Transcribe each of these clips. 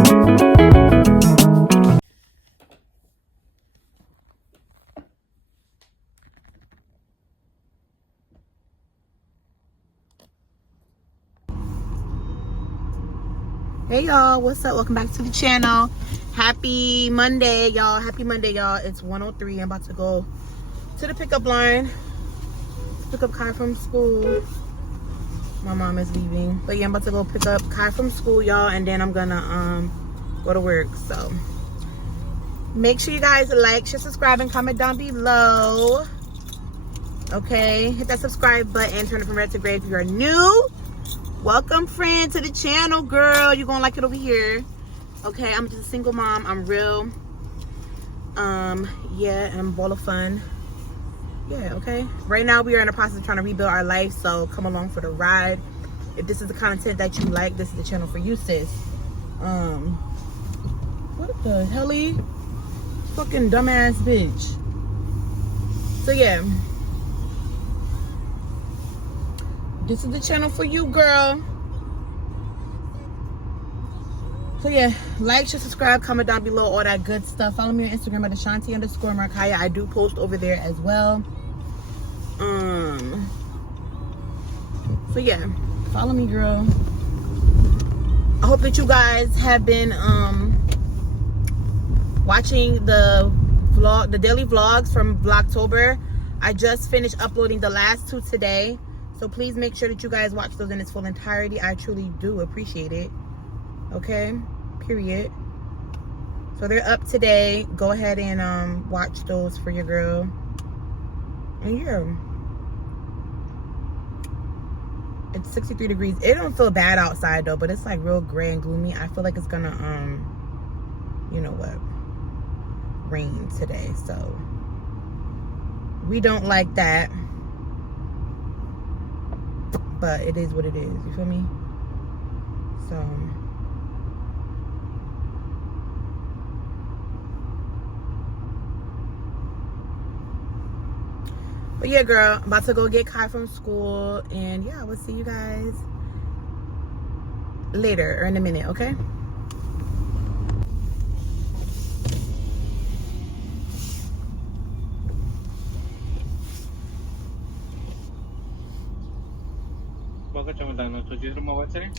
Hey y'all, what's up? Welcome back to the channel. Happy Monday, y'all. Happy Monday, y'all. It's 1:03. I'm about to go to the pickup line to pick up Kai from school. My mom is leaving, but yeah, I'm about to go pick up Kai from school, y'all, and then I'm gonna go to work. So make sure you guys like, share, subscribe, and comment down below. Okay, hit that subscribe button, turn it from red to gray if you are new. Welcome, friend, to the channel, girl. You're gonna like it over here. Okay, I'm just a single mom. I'm real. Yeah, and I'm a ball of fun. Yeah, okay. Right now, we are in the process of trying to rebuild our life, so come along for the ride. If this is the content that you like, this is the channel for you, sis. What the helly? Fucking dumbass bitch. So, yeah. This is the channel for you, girl. So yeah, like, share, subscribe, comment down below, all that good stuff. Follow me on Instagram at Ashanti_Markaya. I do post over there as well. So yeah, follow me, girl. I hope that you guys have been watching the daily vlogs from Vlogtober. I just finished uploading the last two today. So please make sure that you guys watch those in its full entirety. I truly do appreciate it. Okay? Period. So they're up today. Go ahead and watch those for your girl. And yeah. It's 63 degrees. It don't feel bad outside though, but it's like real gray and gloomy. I feel like it's gonna you know what? Rain today. So we don't like that. But it is what it is, you feel me? So but yeah, girl, I'm about to go get Kai from school, and yeah, we'll see you guys later or in a minute, okay?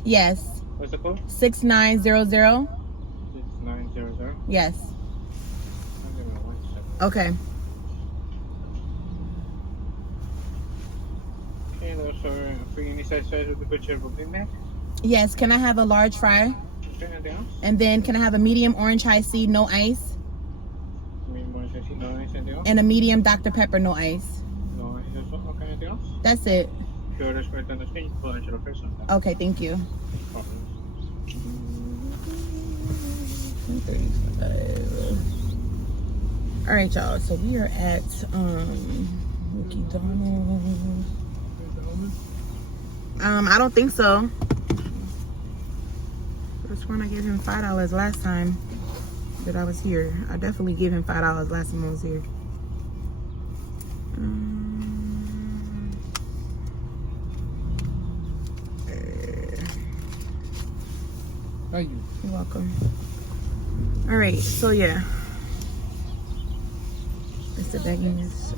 Yes. What's the code? 6900. 6900. Yes. Okay. Okay, those are for any size with the butcher booking there. Yes, can I have a large fry? Okay, anything else? And then can I have a medium orange high C, no ice? Medium orange, I see no ice, anything else? And a medium Dr. Pepper, no ice. No ice as well. Okay, anything else? That's it. Sure, that's right on the screen. Pull out your location. Okay, thank you. All right, y'all. So we are at McDonald's. I don't think so. I sworn I gave him $5 last time that I was here. I definitely gave him $5 last time I was here. Thank you. You're welcome. All right, so yeah. It's the begging is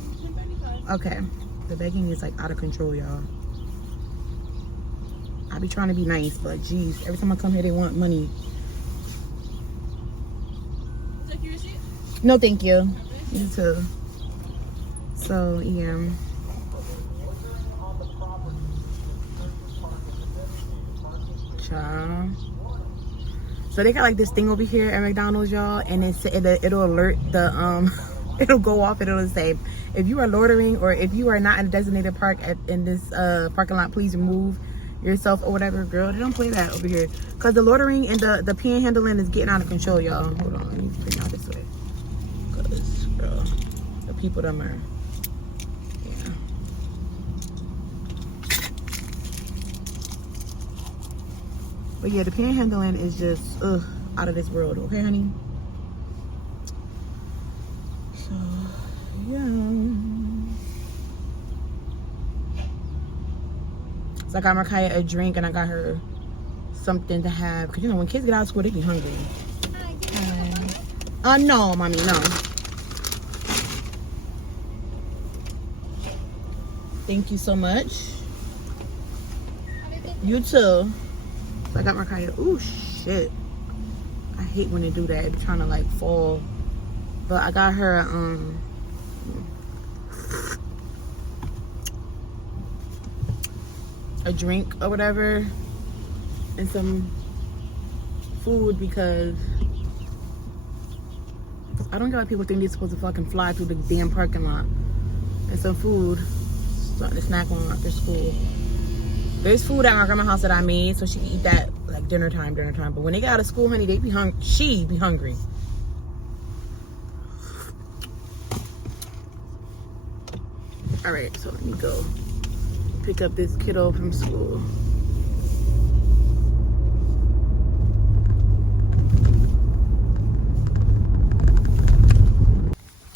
okay. The begging is like out of control, y'all. I be trying to be nice, but geez, every time I come here, they want money. Take your receipt? No, thank you. You too. So yeah. Ciao. So they got like this thing over here at McDonald's, y'all, and it'll alert the it'll go off and it'll say, if you are loitering or if you are not in a designated park in this parking lot, please remove yourself or whatever. Girl, they don't play that over here, because the loitering and the panhandling is getting out of control, y'all. Hold on, let me bring y'all this way, because girl, the people them are, yeah. But yeah, the panhandling is just out of this world. Okay, honey? So yeah, so I got Markaya a drink and I got her something to have, because you know when kids get out of school they be hungry. No, mommy, no. Thank you so much. You too. So I got my car here. Ooh, shit. I hate when they do that. They're trying to like fall. But I got her a drink or whatever and some food, because I don't get why people think they're supposed to fucking fly through the damn parking lot. And some food, something to snack on after school. There's food at my grandma's house that I made so she can eat that like dinner time. But when they get out of school, honey, they be hungry. She be hungry. All right, so let me go pick up this kiddo from school.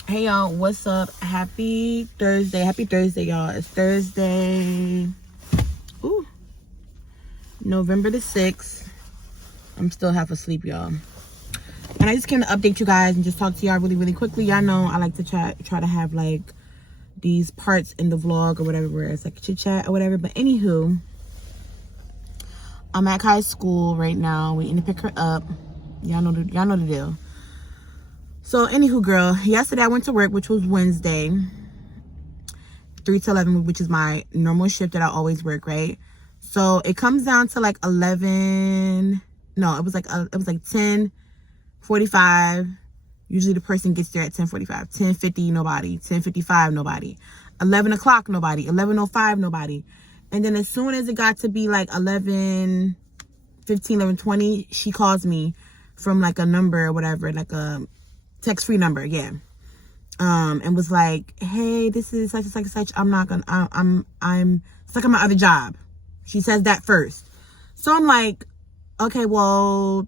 Hey y'all, what's up? Happy Thursday, y'all. It's Thursday, November the 6th. I'm still half asleep, y'all. And I just came to update you guys and just talk to y'all really quickly. Y'all know I like to try to have like these parts in the vlog or whatever where it's like chit chat or whatever. But anywho, I'm at Kai's school right now, waiting to pick her up. Y'all know the deal. So anywho, girl, yesterday I went to work, which was Wednesday, 3 to 11, which is my normal shift that I always work, right? So it comes down to like 11. No, it was like 10:45. Usually the person gets there at 10:45. 10:50, nobody. 10:55, nobody. 11 o'clock, nobody. 11:05, nobody. And then as soon as it got to be like 11:15, 11:20, she calls me from like a number or whatever, like a text-free number, yeah. And was like, hey, this is such and such. I'm stuck on my other job. She says that first. So I'm like, okay, well,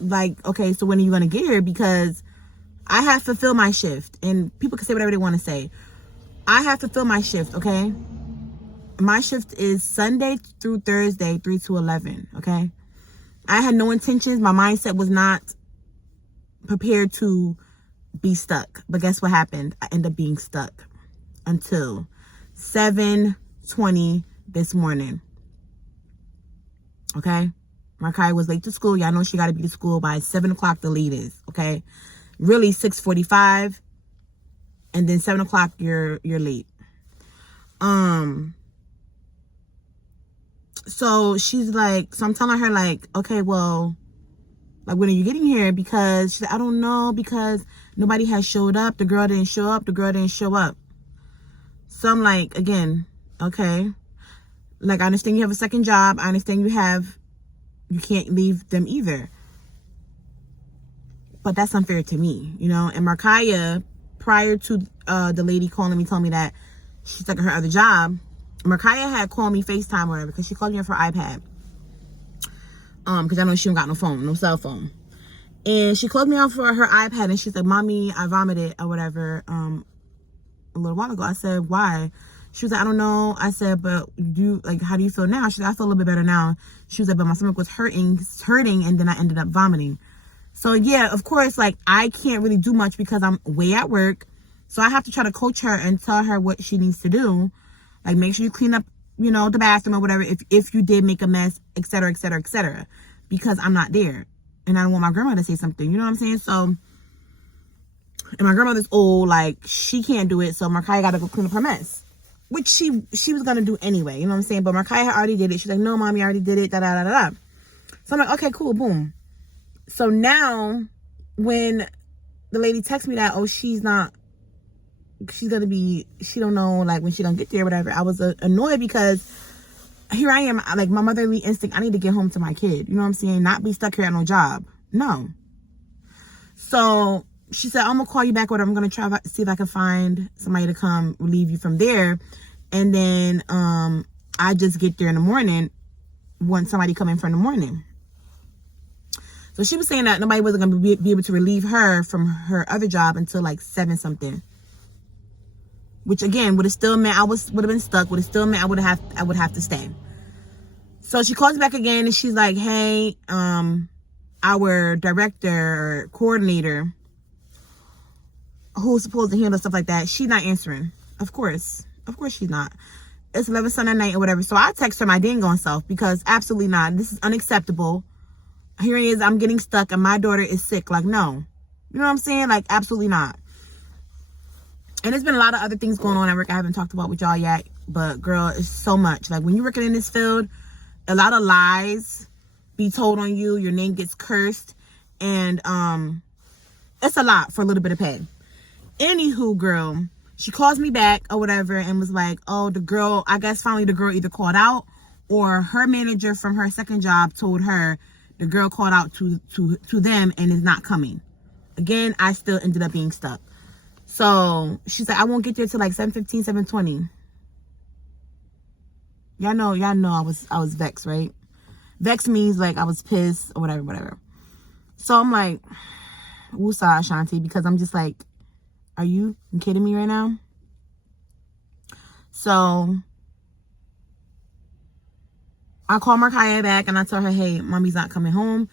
like, okay, so when are you going to get here? Because I have to fulfill my shift. And people can say whatever they want to say. I have to fulfill my shift, okay? My shift is Sunday through Thursday, 3 to 11, okay? I had no intentions. My mindset was not prepared to be stuck. But guess what happened? I ended up being stuck until 7:20 this morning. Okay? Markai was late to school. Y'all know she got to be to school by 7 o'clock the latest. Okay? Really 6:45. And then 7 o'clock you're late. So she's like, so I'm telling her like, okay, well, like, when are you getting here? Because she's like, I don't know, because nobody has showed up. The girl didn't show up. So I'm like, again, okay. Like, I understand you have a second job. I understand you can't leave them either. But that's unfair to me, you know? And Markaya, prior to the lady calling me, told me that she's stuck at her other job. Markaya had called me FaceTime or whatever, because she called me off her iPad. Because I know she don't got no phone, no cell phone. And she called me off for her iPad, and she's like, Mommy, I vomited or whatever a little while ago. I said, why? She was like, I don't know. I said, but how do you feel now? She said, I feel a little bit better now. She was like, but my stomach was hurting, and then I ended up vomiting. So yeah, of course, like, I can't really do much because I'm way at work. So I have to try to coach her and tell her what she needs to do. Like, make sure you clean up, you know, the bathroom or whatever, if you did make a mess, etc., because I'm not there. And I don't want my grandma to say something, you know what I'm saying? So, and my grandmother's old, like, she can't do it, so Markaya got to go clean up her mess. Which she was going to do anyway, you know what I'm saying? But Markaya had already did it. She's like, no, Mommy, I already did it, da-da-da-da-da. So I'm like, okay, cool, boom. So now, when the lady texts me that, oh, she don't know, like, when she gonna get there, whatever, I was annoyed because here I am, like, my motherly instinct, I need to get home to my kid, you know what I'm saying? Not be stuck here at no job. No. So she said, I'm gonna call you back, or I'm gonna try to see if I can find somebody to come relieve you from there. And then I just get there in the morning, want somebody come in for in the morning. So she was saying that nobody wasn't gonna be able to relieve her from her other job until like 7 something. Which again would have still meant I would have been stuck. Would have still meant I would have to stay. So she calls me back again and she's like, hey, our director or coordinator who's supposed to handle stuff like that, she's not answering. Of course she's not. It's 11 Sunday night or whatever. So I text her my dang on self, because absolutely not. This is unacceptable. Here it is, I'm getting stuck and my daughter is sick. Like, no. You know what I'm saying? Like, absolutely not. And there's been a lot of other things going on at work I haven't talked about with y'all yet. But girl, it's so much. Like, when you're working in this field, a lot of lies be told on you. Your name gets cursed. And it's a lot for a little bit of pay. Anywho, girl, she calls me back or whatever and was like, oh, the girl, I guess finally the girl either called out or her manager from her second job told her the girl called out to them and is not coming. Again, I still ended up being stuck. So she's like, I won't get there till like 7:15, 7:20. Y'all know I was vexed, right? Vexed means like I was pissed or whatever. So I'm like, woosah, Ashanti, because I'm just like, are you kidding me right now? So I call Markaya back and I tell her, hey, mommy's not coming home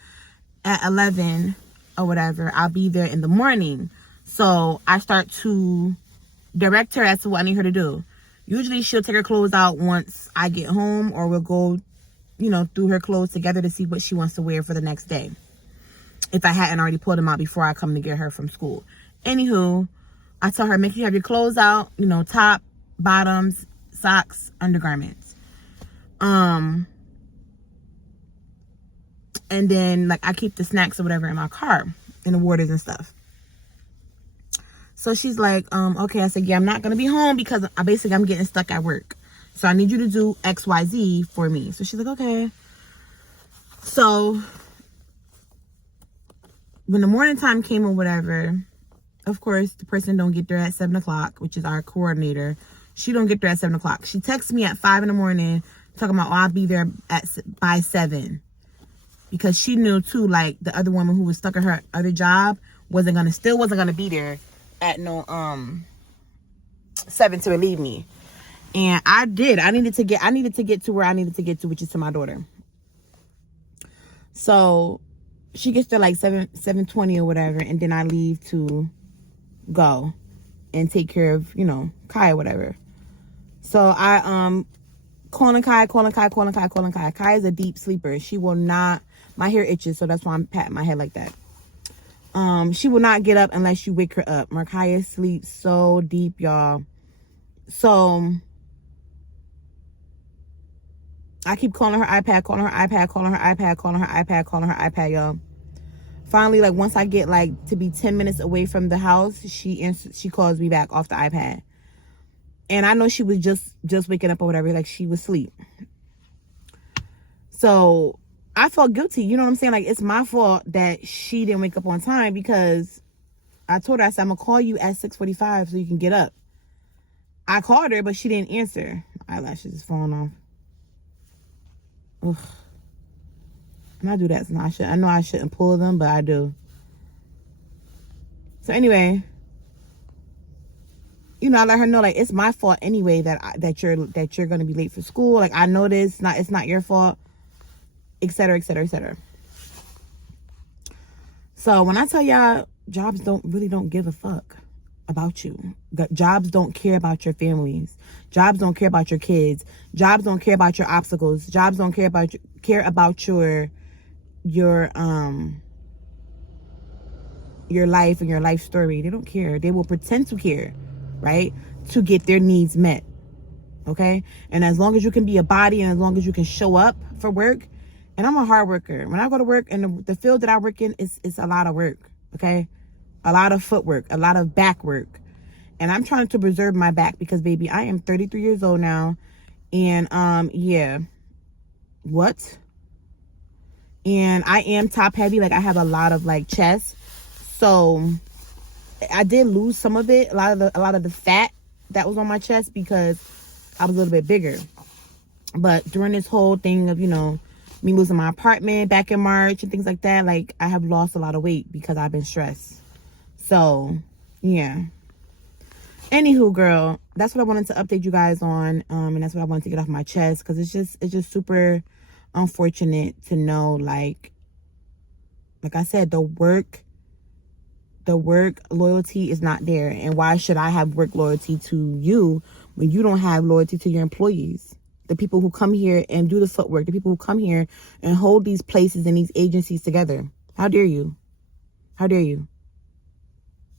at 11 or whatever. I'll be there in the morning. So I start to direct her as to what I need her to do. Usually she'll take her clothes out once I get home, or we'll go, through her clothes together to see what she wants to wear for the next day, if I hadn't already pulled them out before I come to get her from school. Anywho, I tell her, make sure you have your clothes out, top, bottoms, socks, undergarments. And then, like, I keep the snacks or whatever in my car, and the waters and stuff. So she's like, okay. I said, yeah, I'm not going to be home because I'm getting stuck at work. So I need you to do X, Y, Z for me. So she's like, okay. So when the morning time came or whatever, of course, the person don't get there at 7 o'clock, which is our coordinator. She don't get there at 7 o'clock. She texts me at 5 in the morning talking about, oh, I'll be there by 7. Because she knew too, like, the other woman who was stuck at her other job still wasn't gonna be there at no 7 to relieve me. And I did. I needed to get to where I needed to get to, which is to my daughter. So she gets there like 7:20 or whatever, and then I leave to go and take care of, Kai or whatever. So I calling Kai. Kai is a deep sleeper. She will not. My hair itches, so that's why I'm patting my head like that. She will not get up unless you wake her up. Markaya sleeps so deep, y'all. So I keep calling her iPad, y'all. Finally, like, once I get like to be 10 minutes away from the house, she calls me back off the iPad. And I know she was just waking up or whatever, like she was asleep. So I felt guilty, you know what I'm saying? Like, it's my fault that she didn't wake up on time, because I told her, I said, I'm gonna call you at 6:45 so you can get up. I called her, but she didn't answer. My eyelashes is falling off. Ugh. And I do that. So I know I shouldn't pull them, but I do. So anyway, I let her know, like, it's my fault anyway that you're gonna be late for school. Like, I know this. It's not your fault. Etc. So when I tell y'all, jobs don't give a fuck about you. Jobs don't care about your families. Jobs don't care about your kids. Jobs don't care about your obstacles. Jobs don't care about your life and your life story. They don't care. They will pretend to care, right? To get their needs met. Okay? And as long as you can be a body, and as long as you can show up for work. And I'm a hard worker. When I go to work, and the field that I work in is a lot of work, okay? A lot of footwork, a lot of back work. And I'm trying to preserve my back because, baby, I am 33 years old now. And, yeah. What? And I am top heavy. Like, I have a lot of, like, chest. So I did lose some of it, a lot of the fat that was on my chest, because I was a little bit bigger. But during this whole thing of, me losing my apartment back in March and things like that, like, I have lost a lot of weight because I've been stressed. So, yeah. Anywho, girl, that's what I wanted to update you guys on. And that's what I wanted to get off my chest, because it's just super unfortunate to know, like I said, the work loyalty is not there. And why should I have work loyalty to you when you don't have loyalty to your employees? The people who come here and do the footwork, the people who come here and hold these places and these agencies together. How dare you? How dare you?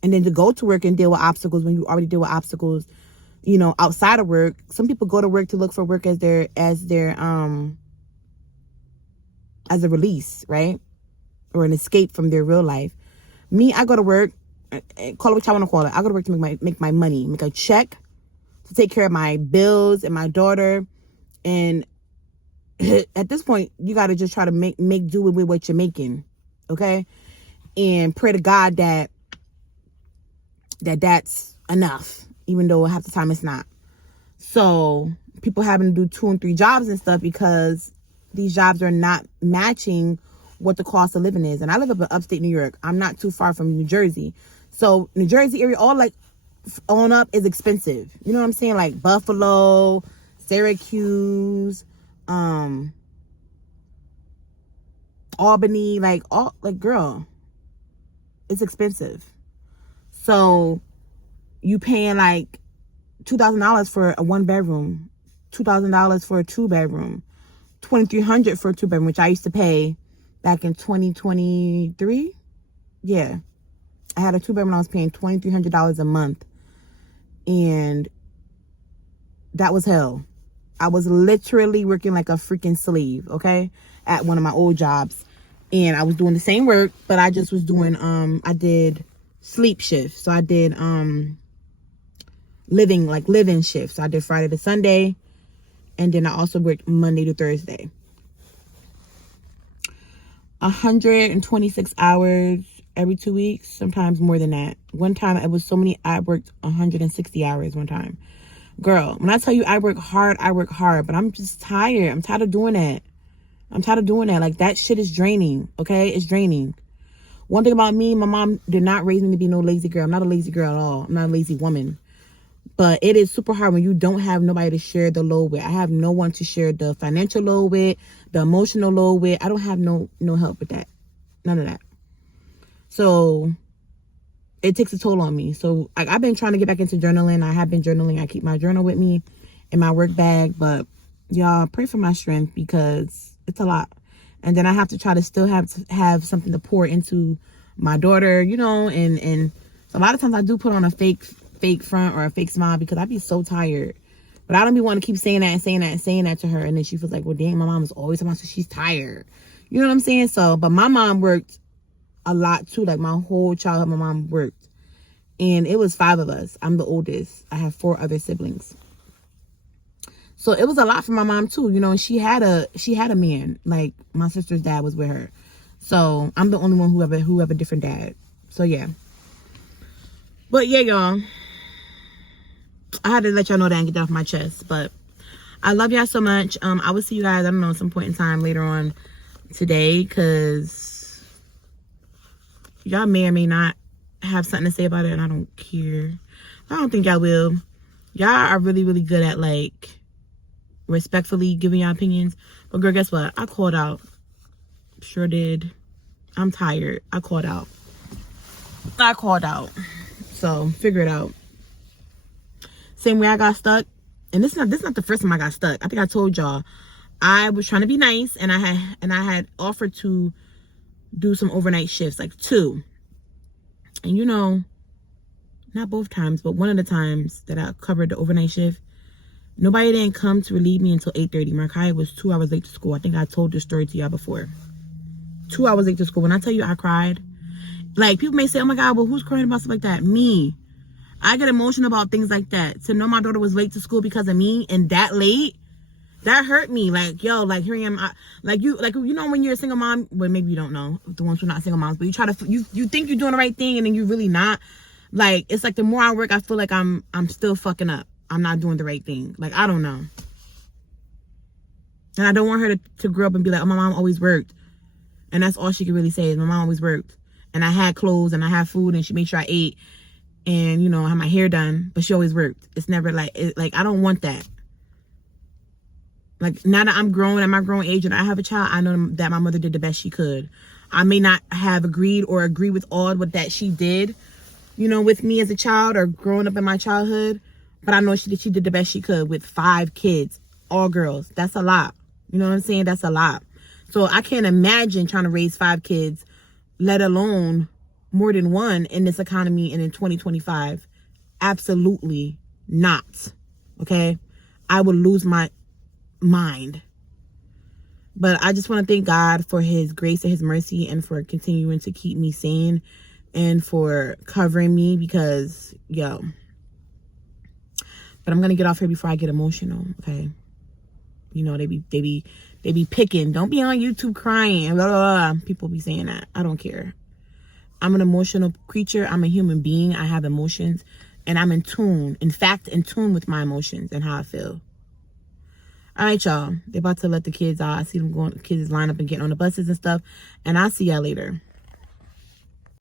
And then to go to work and deal with obstacles when you already deal with obstacles, you know, outside of work. Some people go to work to look for work as a release, right? Or an escape from their real life. Me, I go to work, call it what y'all want to call it. I go to work to make my money, make a check to take care of my bills and my daughter. And at this point, you got to just try to make do with what you're making, okay? And pray to God that's enough, even though half the time it's not. So people having to do 2 and 3 jobs and stuff because these jobs are not matching what the cost of living is. And I live up in upstate New York. I'm not too far from New Jersey. So New Jersey area, all like on up is expensive. You know what I'm saying? Like Buffalo, Syracuse, Albany, girl, it's expensive. So you paying like $2,000 for a 1-bedroom, $2,000 for a 2-bedroom, $2,300 for a 2-bedroom, which I used to pay back in 2023. Yeah, I had a 2-bedroom. I was paying $2,300 a month, and that was hell. I was literally working like a freaking slave, okay, at one of my old jobs, and I was doing the same work, but I just was doing I did sleep shifts. So I did living shifts. So I did Friday to Sunday, and then I also worked Monday to Thursday. 126 hours every 2 weeks, sometimes more than that. One time it was so many, I worked 160 hours one time. Girl, when I tell you I work hard, but I'm just tired. I'm tired of doing that. Like, that shit is draining, okay? It's draining. One thing about me, my mom did not raise me to be no lazy girl. I'm not a lazy girl at all. I'm not a lazy woman. But it is super hard when you don't have nobody to share the load with. I have no one to share the financial load with, the emotional load with. I don't have no help with that. None of that. So it takes a toll on me. So I've been trying to get back into journaling. I have been journaling. I keep my journal with me in my work bag. But y'all pray for my strength because it's a lot. And then I have to try to still have something to pour into my daughter, you know. And so a lot of times I do put on a fake front or a fake smile because I be so tired. But I don't be wanting to keep saying that to her. And then she feels like, well, dang, my mom is always talking about she's tired. You know what I'm saying? So, but my mom worked a lot too. Like, my whole childhood, my mom worked. And it was 5 of us. I'm the oldest. I have 4 other siblings. So it was a lot for my mom too, you know. And she had a man. Like, my sister's dad was with her. So I'm the only one who have a different dad. So yeah. But yeah, y'all, I had to let y'all know that and get that off my chest. But I love y'all so much. I will see you guys, I don't know, at some point in time later on today, because y'all may or may not have something to say about it, and I don't care. I don't think y'all will. Y'all are really, really good at, like, respectfully giving y'all opinions. But girl, guess what? I called out. Sure did. I'm tired. I called out. So figure it out. Same way I got stuck. And this is not the first time I got stuck. I think I told y'all I was trying to be nice, and I had offered to do some overnight shifts, like 2. And you know, not both times, but one of the times that I covered the overnight shift, nobody didn't come to relieve me until 8:30. Markiah was 2 hours late to school. I think I told this story to y'all before. 2 hours late to school. When I tell you I cried, like, people may say, oh my God, well, who's crying about stuff like that? Me. I get emotional about things like that. To know my daughter was late to school because of me, and that late, that hurt me. Like, yo, like, here I am. You know, when you're a single mom, well, maybe you don't know, the ones who are not single moms, but you try to, you think you're doing the right thing, and then you're really not. Like, it's like the more I work, I feel like I'm still fucking up. I'm not doing the right thing. Like, I don't know. And I don't want her to grow up and be like, oh, my mom always worked. And that's all she could really say is my mom always worked. And I had clothes and I had food and she made sure I ate. And, you know, I had my hair done, but she always worked. It's never like, I don't want that. Like, now that I'm grown, at my grown age, and I have a child, I know that my mother did the best she could. I may not have agreed or agree with all what that she did, you know, with me as a child or growing up in my childhood. But I know she did the best she could with 5 kids, all girls. That's a lot. You know what I'm saying? That's a lot. So I can't imagine trying to raise 5 kids, let alone more than one in this economy and in 2025. Absolutely not. Okay? I would lose my mind. But I just want to thank God for his grace and his mercy, and for continuing to keep me sane, and for covering me, because yo. But I'm gonna get off here before I get emotional, okay? You know, they be picking. Don't be on YouTube crying, blah, blah, blah. People be saying that. I don't care. I'm an emotional creature. I'm a human being. I have emotions, and I'm in tune. In fact, in tune with my emotions and how I feel. All right, y'all. They're about to let the kids out. I see them going. Kids line up and getting on the buses and stuff. And I'll see y'all later.